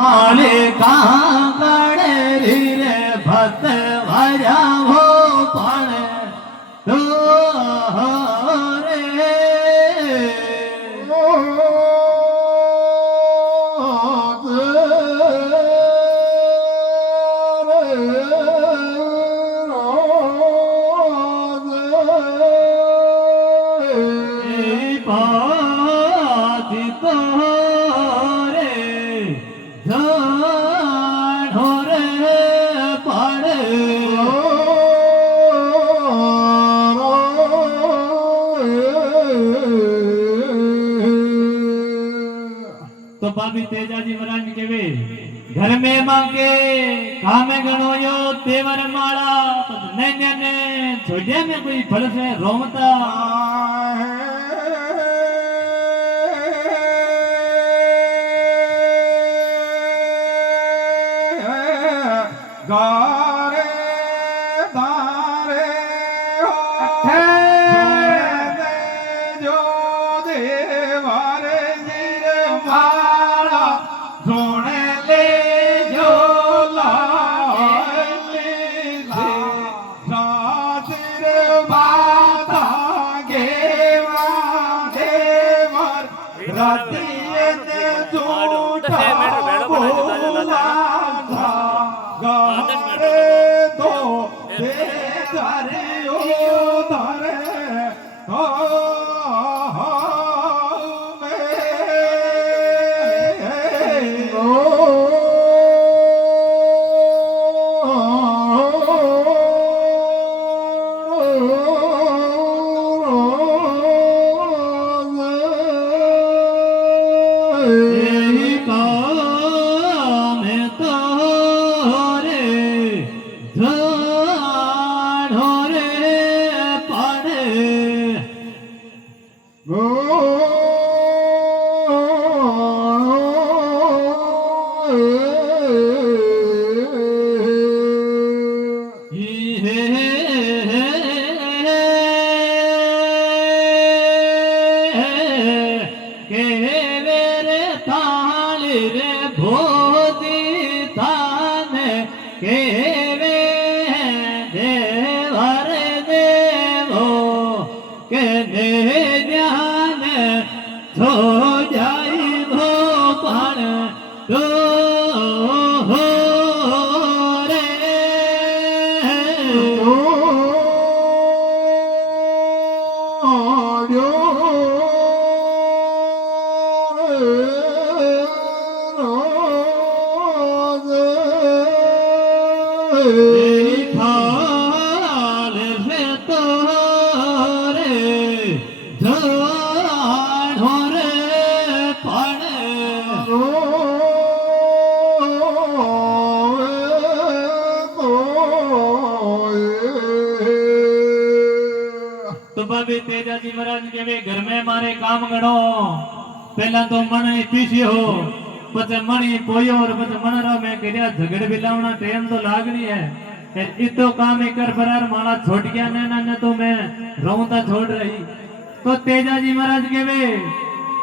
आले कांगड़े रे भक्त भरा हो पण तो रे तो भाभी तेजाजी महाराज के वे घर में मांगे कामे गणोयो तेवर माला नैन्या ने छोड़े में कोई फल से रोमता गारे दारे हो जो देवारे जीरे माला सोने ले जो लाले सातिर बाता गेवा देवर रातिये ने झूठा बोला गारे तो बेचारे उधारे हो तेजाजी महाराज के वे घर में मारे काम गणो पहला तो मन पीछे हो पचे मणी पोयो और पचे मन रो में करिया झगड़ बिलावना टाइम तो लागनी है इतो काम कर फरार माला छोड़ गया ने तो मैं रोता छोड़ रही तो तेजाजी महाराज के वे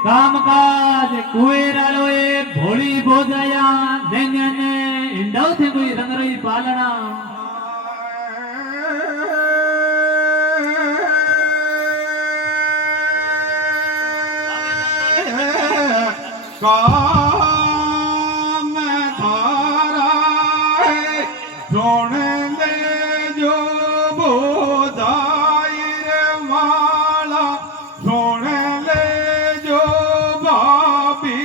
काम काज कुएर आलो ए भोली बोजाया देन्या ने इंडाव थे कोई रंग रही पालना काम धारा है सोने ले जो बोधाई रे माला सोने ले जो बाबी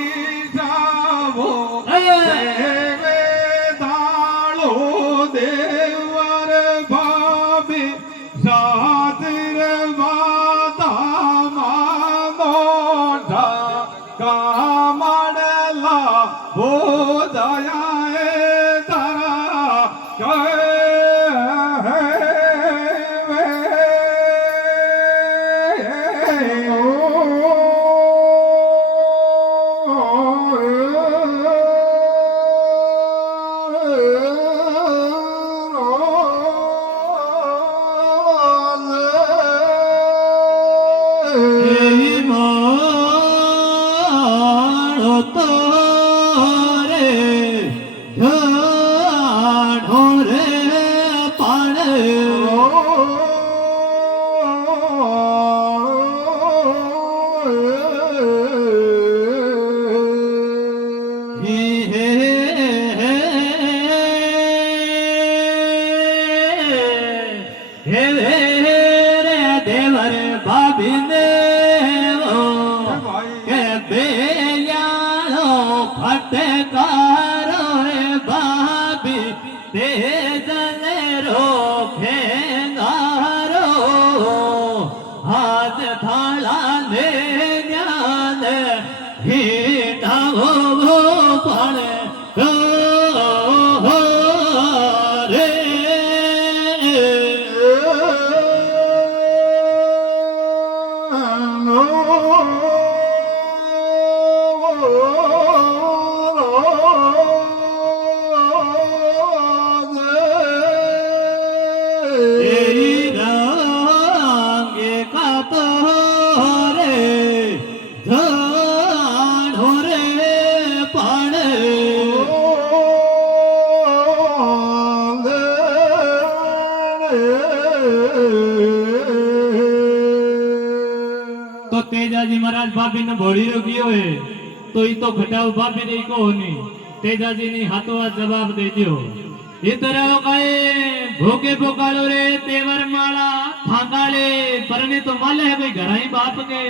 जावो देवे दालो देवर बाबी सातिर माता मामोढ़ा कामड़ला बोधाया तारा तो रे ઝાડો રે પાણે હે રે દેવર ભાભીને કે બેયાનો ફટકારો રે ભાભી તે જલે રો ખેંગારો હાથ થાળા ને જ્ઞાન હીટાવો પણ રે तो तेजाजी महाराज भाभी ने भोड़ी रोकियो है तो ई तो घटाव भाभी ने को नहीं तेजाजी ने हाथों हाथ जवाब दे दियो इधर आओ गए भोगे बोकालो रे तेवर माला थांगाले परने तो माले है भाई घरा ही बाप के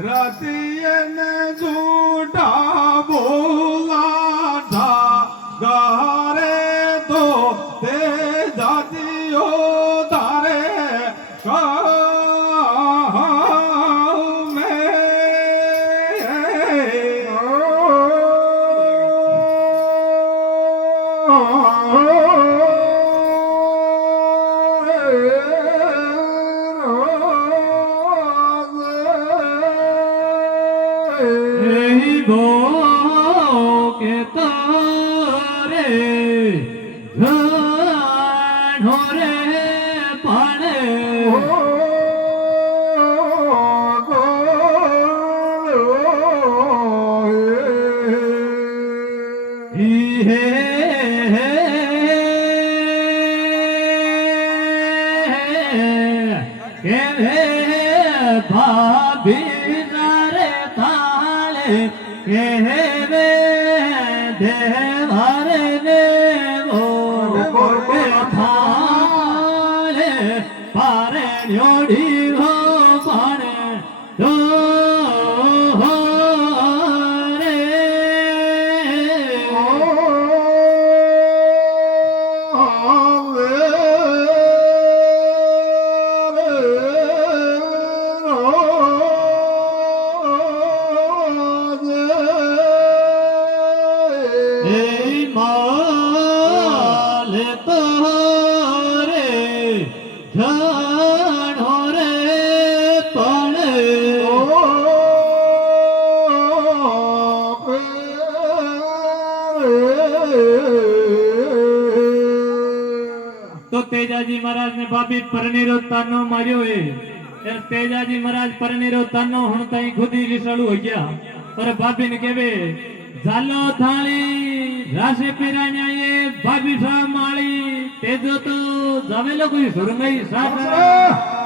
રતિયન ઝૂઠા બોલાઠા ગારે તો તે જાતિઓ તારે के तारे ઝાડો રે પાણે ભાભી રે થાળે કે રે દેવર ને થાળે પારે ન્યોડી હો પાણે ઝાડો રે પાણે तो तेजाजी महाराज ने भाभी परनेरो तानो मारियो है तेजाजी महाराज परनेरो तानो हुण ताई खुद ही लिसड़ू हो गया पर भाभी ने केवे झालो थाली राशे पिराण्या ये भाभी सा माली तेजो तो जावेलो कोई सुरंगाई साथ